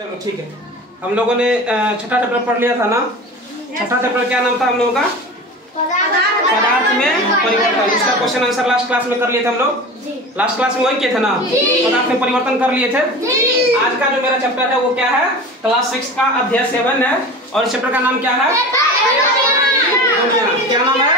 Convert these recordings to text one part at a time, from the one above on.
चलो ठीक है। हम लोगों ने छठा चैप्टर पढ़ लिया था ना। छठा चैप्टर क्या नाम था हम लोगों का? पदार्थ में परिवर्तन। इसका क्वेश्चन आंसर लास्ट क्लास में कर लिए थे हम लोग। लास्ट क्लास में वही किए थे ना, पदार्थ में परिवर्तन कर लिए थे। आज का जो मेरा चैप्टर है वो क्या है? क्लास 6 का अध्याय 7 है और इस चैप्टर का नाम क्या है? दुनिया। क्या नाम है?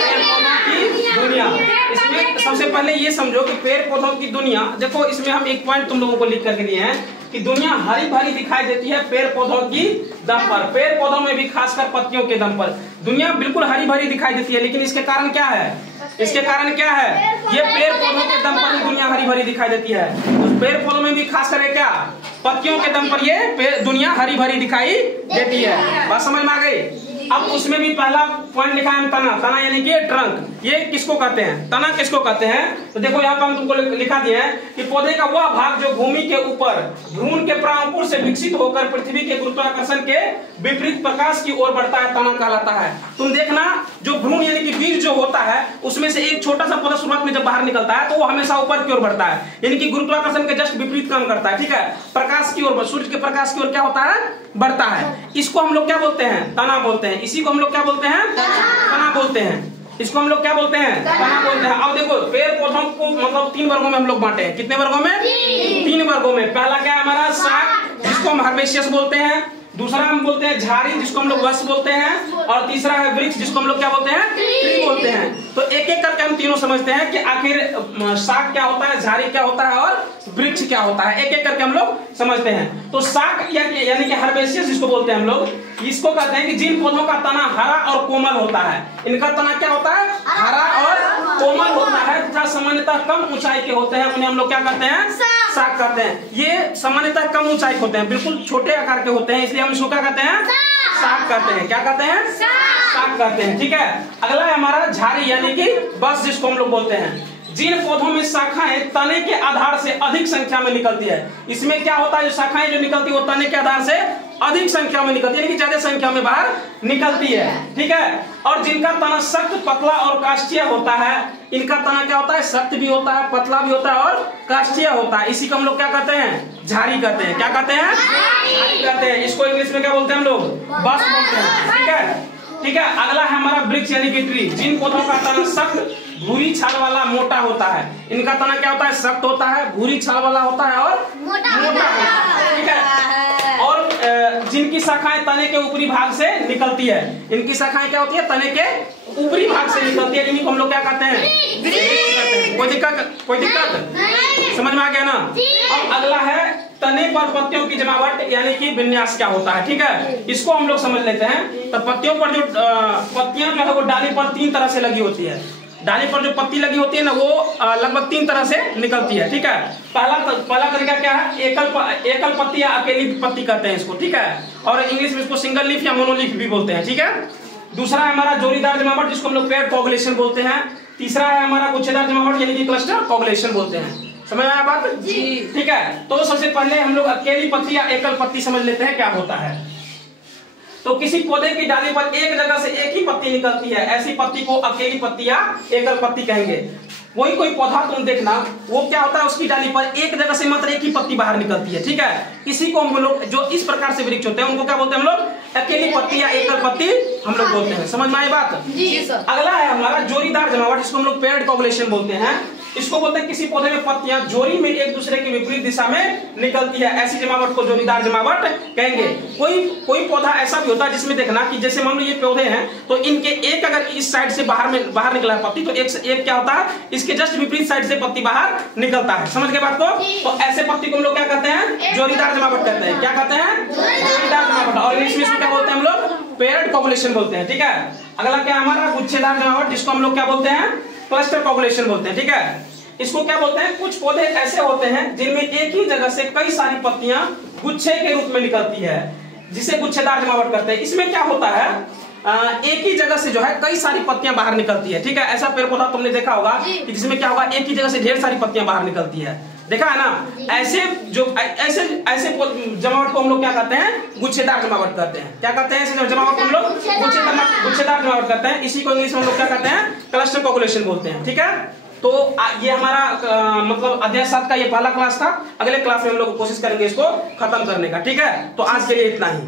पेड़ पौधों की दुनिया। इसमें सबसे पहले ये समझो कि पेड़ पौधों की दुनिया, देखो इसमें हम एक पॉइंट तुम लोगों को लिख करके दिए हैं कि दुनिया हरी भरी दिखाई देती है पेड़ पौधों की दम पर। पेड़ पौधों में भी खासकर पत्तियों के दम पर दुनिया बिल्कुल हरी भरी दिखाई देती है, लेकिन इसके कारण क्या है? इसके कारण क्या है? ये पेड़ पौधों के दम पर ही दुनिया हरी भरी दिखाई देती है। उस पेड़ पौधों में भी खासकर क्या, पत्तियों के दम पर ये दुनिया हरी भरी दिखाई देती है। बात समझ में आ गई? अब उसमें भी पहला पॉइंट लिखा है तना। तना यानी कि ट्रंक। ये किसको कहते हैं? तना किसको कहते हैं? तो देखो यहाँ पर हम तुमको लिखा दिया है कि पौधे का वह भाग जो भूमि के ऊपर भ्रूण के प्रांकुर से विकसित होकर पृथ्वी के गुरुत्वाकर्षण के विपरीत प्रकाश की ओर बढ़ता है, तना कहलाता है। तुम देखना, जो भ्रूण यानी कि बीज जो होता है उसमें से एक छोटा सा पौधा शुरुआत में जब बाहर निकलता है तो वो हमेशा ऊपर की ओर बढ़ता है, यानी कि गुरुत्वाकर्षण के जस्ट विपरीत काम करता है। ठीक है, प्रकाश की ओर, सूर्य के प्रकाश की ओर क्या होता है? बढ़ता है। इसको हम लोग क्या बोलते हैं? तना बोलते हैं। इसी को हम लोग क्या बोलते हैं? तना बोलते हैं। इसको हम लोग क्या बोलते हैं? तना बोलते हैं। अब देखो पेड़ पौधों को मतलब 3 वर्गों में हम लोग बांटे हैं। कितने वर्गों में? 3 वर्गों में। पहला क्या है हमारा? शाक, जिसको हम हर्बेशियस बोलते हैं। दूसरा हम बोलते हैं झाड़ी, जिसको हम लोग वृक्ष बोलते हैं। और तीसरा है वृक्ष, जिसको हम लोग क्या बोलते हैं? ट्री बोलते हैं। तो एक एक करके हम तीनों समझते हैं कि आखिर शाक क्या होता है, झाड़ी क्या होता है और वृक्ष क्या होता है। एक एक करके हम लोग समझते हैं। तो शाक यानी कि हर्बेशियस जिसको बोलते हैं हम लोग, इसको कहते हैं कि जिन पौधों का तना हरा और कोमल होता है। इनका तना क्या होता है? हरा और कोमल होता है तथा सामान्यतः कम ऊंचाई के होते हैं। उन्हें हम लोग क्या कहते हैं? शाक कहते हैं। ये सामान्यतः कम ऊंचाई के होते हैं, बिल्कुल छोटे आकार के होते हैं, इसलिए हम इसको क्या कहते हैं? शाक कहते हैं। क्या कहते हैं? शाक कहते हैं। ठीक है, अगला है हमारा झाड़ी यानी कि बस, जिसको हम लोग बोलते हैं। जिन पौधों में शाखाएं तने के आधार से अधिक संख्या में निकलती है, इसमें क्या होता है? जो शाखाएं जो निकलती है वो तने के आधार से अधिक संख्या में निकलती है, यानी कि ज्यादा संख्या में बाहर निकलती है। ठीक है, और जिनका तना सख्त, पतला और काष्ठीय होता है। इनका तना क्या होता है? सख्त भी होता है, पतला भी होता है और काष्ठीय होता है। इसी को हम लोग क्या कहते हैं? झाड़ी कहते हैं। क्या कहते हैं? झाड़ी कहते हैं। इसको इंग्लिश में क्या बोलते हैं हम लोग? बस बोलते हैं। ठीक है, ठीक है। अगला है हमारा वृक्ष यानी कि ट्री। जिन पौधों का तना सख्त, भूरी छाल वाला, मोटा होता है। इनका तना क्या होता है? सख्त होता है, भूरी छाल वाला होता है और मोटा होता है। ठीक है, और जिनकी शाखाएं तने के ऊपरी भाग से निकलती है। इनकी शाखाएं क्या होती है? तने के ऊपरी भाग से निकलती है। इन्हीं को हम लोग क्या कहते हैं? कोई दिक्कत समझ में आ गया ना? अब अगला है तने पर पत्तियों की जमावट यानी कि विन्यास क्या होता है। ठीक है, इसको हम लोग समझ लेते हैं। तो पत्तियों पर जो पत्तियां जो है वो डाली पर 3 तरह से लगी होती है। डाली पर जो पत्ती लगी होती है ना वो लगभग 3 तरह से निकलती है। ठीक है, पहला तरीका क्या है? एकल पत्ती या अकेली पत्ती कहते हैं इसको। ठीक है, और इंग्लिश में इसको सिंगल लीफ या मोनोलीफ भी बोलते हैं। ठीक है, दूसरा है हमारा जोड़ीदार जमावट, जिसको हम लोग पेयर कोगुलेशन बोलते हैं। तीसरा है हमारा गुच्छेदार जमावट यानी कि क्लस्टर कोगुलेशन बोलते हैं। समझ में आया बात जी? ठीक है, तो सबसे पहले हम लोग अकेली पत्ती या एकल पत्ती समझ लेते हैं क्या होता है। तो किसी पौधे की डाली पर एक जगह से एक ही पत्ती निकलती है, ऐसी पत्ती को अकेली पत्ती या एकल पत्ती कहेंगे। कोई पौधा तुम देखना, वो क्या होता है? उसकी डाली पर एक जगह से मात्र एक ही पत्ती बाहर निकलती है। ठीक है, इसी को हम लोग, जो इस प्रकार से वृक्ष होते हैं उनको क्या बोलते हैं हम लोग? अकेली पत्ती या एकल पत्ती हम लोग बोलते हैं। समझ में आई बात जी? सर, अगला है हमारा जोड़ीदार जमावट, जिसको हम लोग पेयर्ड कोगुलेशन बोलते हैं। इसको बोलते हैं किसी पौधे में पत्तियां जोड़ी में एक दूसरे के विपरीत दिशा में निकलती है, ऐसी जमावट को जोड़ीदार जमावट कहेंगे। कोई पौधा ऐसा भी होता है जिसमें देखना कि जैसे मान लो ये पौधे हैं तो इनके एक अगर इस साइड से बाहर निकला है पत्ती, तो एक क्या होता है? इसके जस्ट विपरीत साइड से पत्ती बाहर निकलता है। समझ गए बात को? तो ऐसे पत्ती को हम लोग क्या कहते हैं? जोड़ीदार जमावट कहते हैं। क्या कहते हैं? जोड़ीदार जमावट। और इंग्लिश में इसको क्या बोलते हैं हम लोग? पेयर्ड कोगुलेशन बोलते हैं। ठीक है, अगला क्या हमारा? गुच्छेदार जमावट, जिसको हम लोग क्या बोलते हैं? क्लस्टर कोगुलेशन बोलते हैं। ठीक है, इसको क्या बोलते हैं? कुछ पौधे ऐसे होते हैं जिनमें एक ही जगह से कई सारी पत्तियां गुच्छे के रूप में निकलती है, जिसे गुच्छेदार जमावट करते हैं। इसमें क्या होता है? एक ही जगह से जो है कई सारी पत्तियां बाहर निकलती है। ठीक है, ऐसा पेड़ पौधा तुमने देखा होगा कि जिसमें क्या होगा? एक ही जगह से ढेर सारी पत्तियां बाहर निकलती है। देखा है ना? ऐसे जमावट को हम लोग क्या कहते हैं? गुच्छेदार जमावट कहते हैं। क्या कहते हैं? ऐसे जमावट को हम लोग गुच्छेदार जमावट कहते हैं। इसी को इंग्लिश में हम लोग क्या कहते हैं? क्लस्टर कोगुलेशन बोलते हैं। ठीक है, तो ये हमारा मतलब अध्याय 7 का ये पहला क्लास था। अगले क्लास में हम लोग कोशिश करेंगे इसको खत्म करने का। ठीक है, तो आज के लिए इतना ही।